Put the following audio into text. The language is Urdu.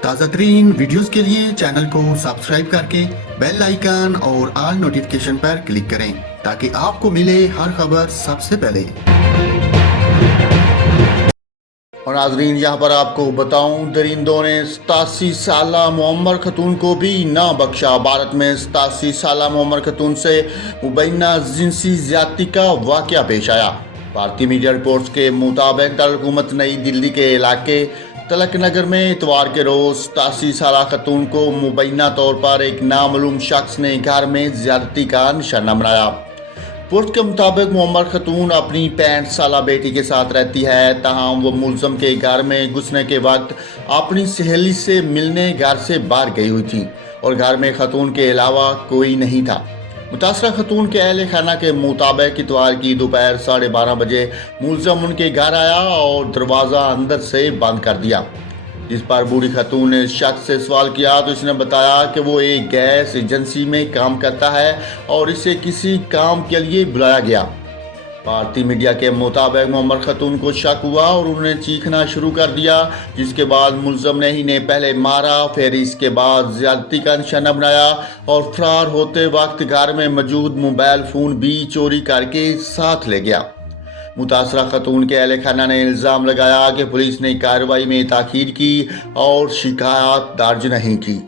تازہ ترین ویڈیوز کے لیے چینل کو سبسکرائب کر کے بیل آئیکن اور آل نوٹیفیکیشن پر کلک کریں تاکہ آپ کو ملے ہر خبر سب سے پہلے۔ اور ناظرین یہاں پر آپ کو بتاؤں، درندوں نے 87 سالہ معمر خاتون کو بھی نہ بخشا۔ بھارت میں 87 سالہ معمر خاتون سے مبینہ جنسی زیادتی کا واقعہ پیش آیا۔ بھارتی میڈیا رپورٹس کے مطابق دارالحکومت نئی دلی کے علاقے تلک نگر میں اتوار کے روز 87 سالہ خاتون کو مبینہ طور پر ایک نامعلوم شخص نے گھر میں زیادتی کا نشانہ بنایا۔ پولیس کے مطابق معمر خاتون اپنی 65 سالہ بیٹی کے ساتھ رہتی ہے، تاہم وہ ملزم کے گھر میں گھسنے کے وقت اپنی سہیلی سے ملنے گھر سے باہر گئی ہوئی تھی اور گھر میں خاتون کے علاوہ کوئی نہیں تھا۔ متاثرہ خاتون کے اہل خانہ کے مطابق اتوار کی دوپہر 12:30 بجے ملزم ان کے گھر آیا اور دروازہ اندر سے بند کر دیا، جس پر بوڑھی خاتون نے اس شخص سے سوال کیا تو اس نے بتایا کہ وہ ایک گیس ایجنسی میں کام کرتا ہے اور اسے کسی کام کے لیے بلایا گیا۔ بھارتی میڈیا کے مطابق معمر خاتون کو شک ہوا اور انہوں نے چیخنا شروع کر دیا، جس کے بعد ملزم نے انہیں پہلے مارا، پھر اس کے بعد زیادتی کا نشانہ بنایا اور فرار ہوتے وقت گھر میں موجود موبائل فون بھی چوری کر کے ساتھ لے گیا۔ متاثرہ خاتون کے اہل خانہ نے الزام لگایا کہ پولیس نے کارروائی میں تاخیر کی اور شکایت درج نہیں کی۔